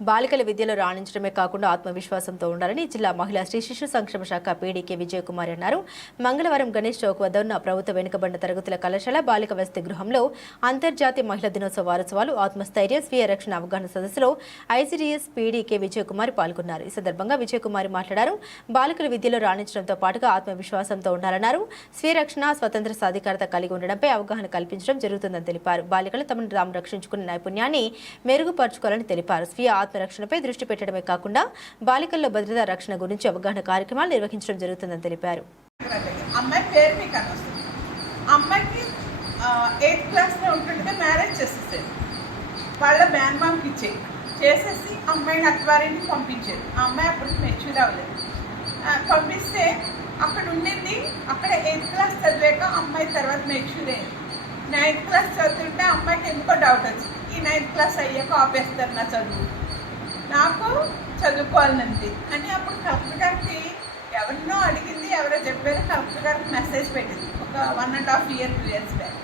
బాలికల విద్యలో రాణించడమే కాకుండా ఆత్మవిశ్వాసంతో ఉండాలని జిల్లా మహిళా శ్రీ శిశు సంక్షేమ శాఖ పీడీకే విజయకుమారి అన్నారు. మంగళవారం గణేష్ చౌక్ వద్ద ఉన్న ప్రభుత్వ వెనుకబడిన తరగతుల కళాశాల బాలిక వసతి గృహంలో అంతర్జాతీయ మహిళా దినోత్సవ వారోత్సవాలు ఆత్మస్థైర్య స్వీయ రక్షణ అవగాహన సదస్సులో ఐసీడీఎస్ పీడీకే విజయకుమారి పాల్గొన్నారు. ఈ సందర్భంగా విజయకుమారి మాట్లాడారు. బాలికల విద్యలో రాణించడంతో పాటుగా ఆత్మవిశ్వాసంతో ఉండాలన్నారు. స్వీయ రక్షణ స్వతంత్ర సాధికారత కలిగి ఉండడంపై అవగాహన కల్పించడం జరుగుతుందని తెలిపారు. బాలికలు తమను తాము రక్షించుకునే నైపుణ్యాన్ని మెరుగుపరుచుకోవాలని తెలిపారు. స్వీయ ఆత్మరక్షణపై దృష్టి పెట్టడమే కాకుండా బాలికల్లో భద్రతా రక్షణ గురించి అవగాహన కార్యక్రమాలు నిర్వహించడం జరుగుతుందని తెలిపారు. అమ్మాయి అమ్మాయికి ఎయిత్ క్లాస్లో ఉంటుంటే మ్యారేజ్ చేసేసారు వాళ్ళ మేనమామకి ఇచ్చేయి చేసేసి అమ్మాయిని అత్వారిని పంపించారు ఆ అమ్మాయి అప్పుడు మెచ్యూర్ అవ్వలేదు. పంపిస్తే అక్కడ ఉండింది. అక్కడ ఎయిత్ క్లాస్ చదివాక అమ్మాయి తర్వాత మెచ్యూర్ అయింది. నైన్త్ క్లాస్ చదువుతుంటే అమ్మాయికి ఎందుకో డౌట్ వచ్చింది. ఈ నైన్త్ క్లాస్ అయ్యాక ఆపేస్తారు నా చదువు. నాకు చదువుకోవాలనుంది అని అప్పుడు కలెక్టర్ గారికి ఎవరినో అడిగింది ఎవరో చెప్పారు కలెక్టర్ గారికి మెసేజ్ పెట్టింది. ఒక one and half year two years back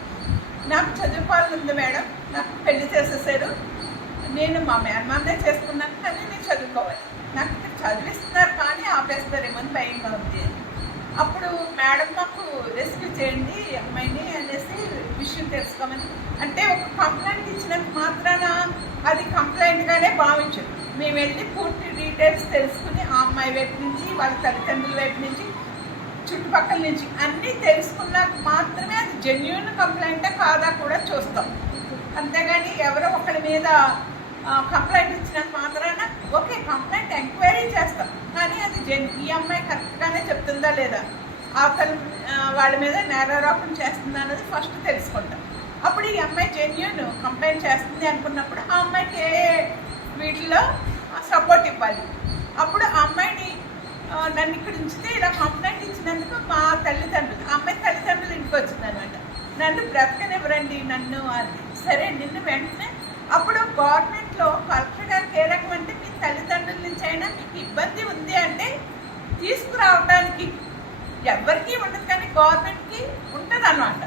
నాకు చదువుకోవాలనుంది మేడం నాకు పెళ్ళి చేసేసారు. నేను మా మేనమామనే చేసుకున్నాను కానీ నేను చదువుకోవాలి. నాకు చదివిస్తున్నారు కానీ ఆపేస్తారేమో అని భయంగా ఉంది. అప్పుడు మేడం మాకు రెస్క్యూ చేయండి అమ్మాయిని అనేసి విషయం తెలుసుకోమని అంటే ఒక కంప్లైంట్ ఇచ్చినంత మాత్రాన అది కంప్లైంట్గానే భావించదు. మేము వెళ్ళి పూర్తి డీటెయిల్స్ తెలుసుకుని ఆ అమ్మాయి వైపు నుంచి వాళ్ళ తల్లిదండ్రుల వైపు నుంచి చుట్టుపక్కల నుంచి అన్నీ తెలుసుకున్నాక మాత్రమే అది జెన్యున్ కంప్లైంటా కాదా కూడా చూస్తాం. అంతేగాని ఎవరో ఒకరి మీద కంప్లైంట్ ఇచ్చినంత మాత్రాన ఓకే కంప్లైంట్ ఎంక్వైరీ చేస్తాం. కానీ అది జెన్ ఈ అమ్మాయి కరెక్ట్గానే చెప్తుందా లేదా? అవతల వాళ్ళ మీద నేరారోపణ చేస్తుందా అనేది ఫస్ట్ తెలుసుకుంటాం. అప్పుడు ఈ అమ్మాయి జెన్యున్ కంప్లైంట్ చేస్తుంది అనుకున్నప్పుడు ఆ అమ్మాయికి ఏ వీటిలో సపోర్ట్ ఇవ్వాలి. అప్పుడు ఆ అమ్మాయిని నన్ను ఇక్కడ ఉంచితే ఇలా కంప్లైంట్ ఇచ్చినందుకు మా తల్లిదండ్రులు అమ్మాయి తల్లిదండ్రులు ఇంటికి వచ్చిందనమాట. నన్ను బ్రతకనివ్వరండి నన్ను అది సరే నిన్ను వెంటనే అప్పుడు గవర్నమెంట్లో కలెక్టర్ గారికి ఏ రకం అంటే మీ తల్లిదండ్రుల నుంచి అయినా మీకు ఇబ్బంది ఉంది అంటే తీసుకురావడానికి ఎవరికీ ఉండదు కానీ గవర్నమెంట్కి ఉంటుంది అనమాట